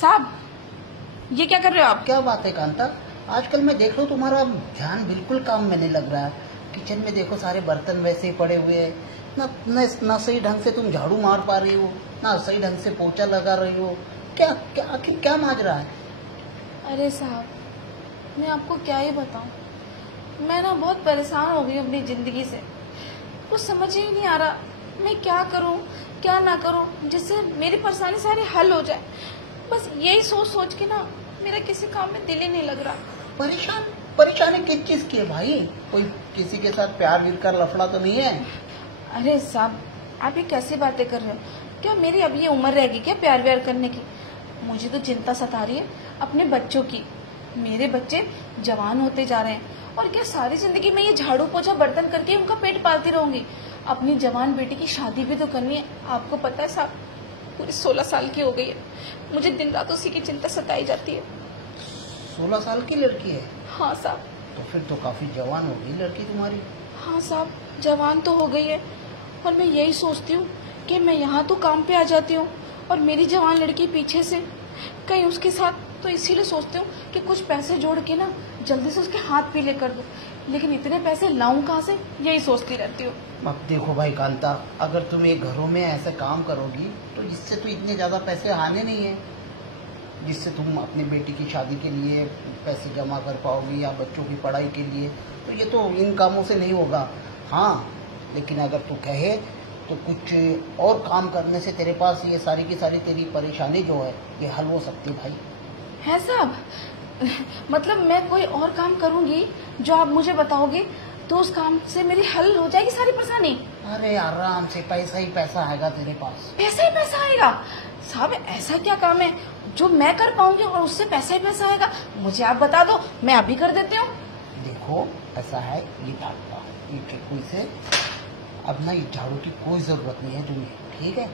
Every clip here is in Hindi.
साहब, ये क्या कर रहे हो आप? क्या बात है कांता, आजकल मैं देख रहा हूँ तुम्हारा ध्यान बिल्कुल काम में नहीं लग रहा है। किचन में देखो सारे बर्तन वैसे ही पड़े हुए हैं, ना सही ढंग से तुम झाड़ू मार पा रही हो, ना सही ढंग से पोछा लगा रही हो। क्या क्या आखिर क्या माज रहा है? अरे साहब, मैं आपको क्या ही बताऊं, मैं ना बहुत परेशान हो गई हूँ अपनी जिंदगी से। कुछ समझ ही नहीं आ रहा मैं क्या करूं क्या ना करूं जिससे मेरी परेशानी सारी हल हो जाए। बस यही सोच सोच के ना मेरा किसी काम में दिल ही नहीं लग रहा। परेशानी किस चीज की है भाई? कोई किसी के साथ प्यार वीर का लफड़ा तो नहीं है? अरे साहब, आप ये कैसी बातें कर रहे हो? क्या मेरी अब ये उम्र रहेगी क्या प्यार व्यार करने की? मुझे तो चिंता सता रही है अपने बच्चों की। मेरे बच्चे जवान होते जा रहे हैं और क्या सारी जिंदगी में ये झाड़ू पोछा बर्तन करके उनका पेट पालती रहूंगी? अपनी जवान बेटी की शादी भी तो करनी है। आपको पता है साहब, पूरी 16 साल की हो गई है। मुझे दिन रात उसी की चिंता सताई जाती है। 16 साल की लड़की है? हाँ साहब। तो फिर तो काफी जवान हो गई लड़की तुम्हारी। हाँ साहब, जवान तो हो गई है और मैं यही सोचती हूँ कि मैं यहाँ तो काम पे आ जाती हूँ और मेरी जवान लड़की पीछे से कहीं उसके साथ, तो इसीलिए सोचती हूँ कि कुछ पैसे जोड़ के ना जल्दी से उसके हाथ पीले कर दूं। लेकिन इतने पैसे लाऊं कहाँ से, यही सोचती रहती हूँ। अब देखो भाई कांता, अगर तुम ये घरों में ऐसे काम करोगी तो इससे तो इतने ज्यादा पैसे आने नहीं है जिससे तुम अपनी बेटी की शादी के लिए पैसे जमा कर पाओगी या बच्चों की पढ़ाई के लिए। तो ये तो इन कामों से नहीं होगा। हाँ, लेकिन अगर तू कहे तो कुछ और काम करने से तेरे पास ये सारी की सारी तेरी परेशानी जो है ये हल हो सकती है भाई। है साहब? मतलब मैं कोई और काम करूंगी जो आप मुझे बताओगे तो उस काम से मेरी हल हो जाएगी सारी परेशानी? अरे आराम से पैसा ही पैसा आएगा तेरे पास। पैसा ही पैसा आएगा? साहब, ऐसा क्या काम है जो मैं कर पाऊंगी और उससे पैसा ही पैसा आएगा? मुझे आप बता दो, मैं अभी कर देती हूँ। देखो ऐसा है, ये झाड़ता ये चाकू से अब ना ये झाड़ू की कोई जरूरत नहीं है तुम्हें, ठीक है?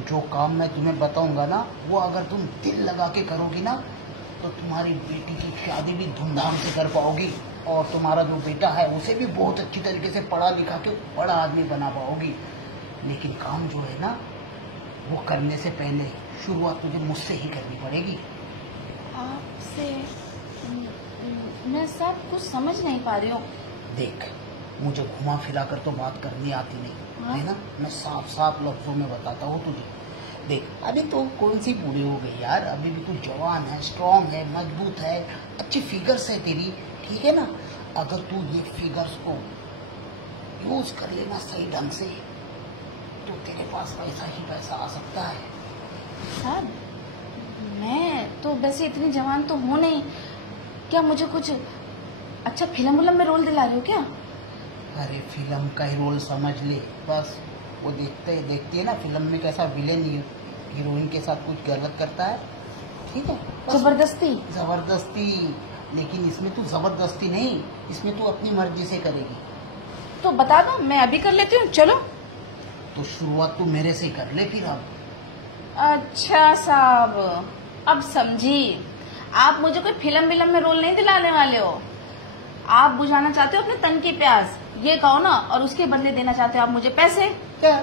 जो काम मैं तुम्हें बताऊंगा ना वो अगर तुम दिल लगा के करोगी ना तो तुम्हारी बेटी की शादी भी धूमधाम से कर पाओगी और तुम्हारा जो बेटा है उसे भी बहुत अच्छी तरीके से पढ़ा लिखा के बड़ा आदमी बना पाओगी। लेकिन काम जो है ना वो करने से पहले शुरुआत तुझे मुझसे ही करनी पड़ेगी। आपसे? मैं सब कुछ समझ नहीं पा रही हूँ। देख, मुझे घुमा फिरा कर तो बात करनी आती नहीं है ना, मैं साफ साफ लफ्जों में बताता हूँ तुझे। देख, अभी तो कौन सी बूढ़ी हो गई यार, अभी भी तू जवान है, स्ट्रांग है, मजबूत है, अच्छी फिगर्स है तेरी, ठीक है ना? अगर तू ये फिगर्स को यूज कर लेना सही ढंग से तो तेरे पास पैसा ही पैसा आ सकता है। साहब, मैं तो वैसे इतनी जवान तो हूँ नहीं। क्या मुझे कुछ अच्छा फिल्म विल्म में रोल दिला रही हो क्या? अरे फिल्म का ही रोल समझ ले बस। वो देखती है ना फिल्म में कैसा विलेन हीरोइन के साथ कुछ गलत करता है, ठीक है? जबरदस्ती। लेकिन इसमें तू जबरदस्ती नहीं, इसमें तू अपनी मर्जी से करेगी। तो बता दो, मैं अभी कर लेती हूँ। चलो। तो शुरुआत तू मेरे से कर ले फिर। अब अच्छा साहब, अब समझी। आप मुझे कोई फिल्म विल्म में रोल नहीं दिलाने वाले हो। आप बुझाना चाहते हो अपने तन की प्यास, ये कहो ना, और उसके बदले देना चाहते हो आप मुझे पैसे। क्या?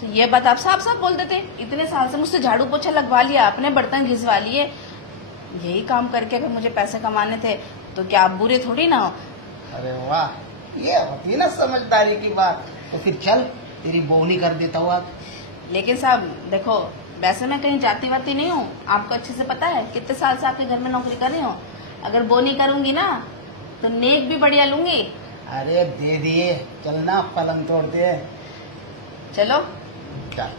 तो ये बात आप साफ साफ बोल देते। इतने साल से मुझसे झाड़ू पोछा लगवा लिया, अपने बर्तन घिसवा लिए, यही काम करके अगर मुझे पैसे कमाने थे तो क्या आप बुरे थोड़ी ना हो? अरे वाह, ये होती है ना समझदारी की बात। तो फिर चल, तेरी बोनी कर देता हूँ आप। लेकिन साहब देखो, वैसे मैं कहीं जाती वाती नहीं हूँ, आपको अच्छे से पता है। कितने साल से आपके घर में नौकरी कर रही हूँ। अगर बोनी करूंगी ना तो नेक भी बढ़िया लूंगी। अरे दे दिए, चलना पलंग तोड़ दे। चलो। चल।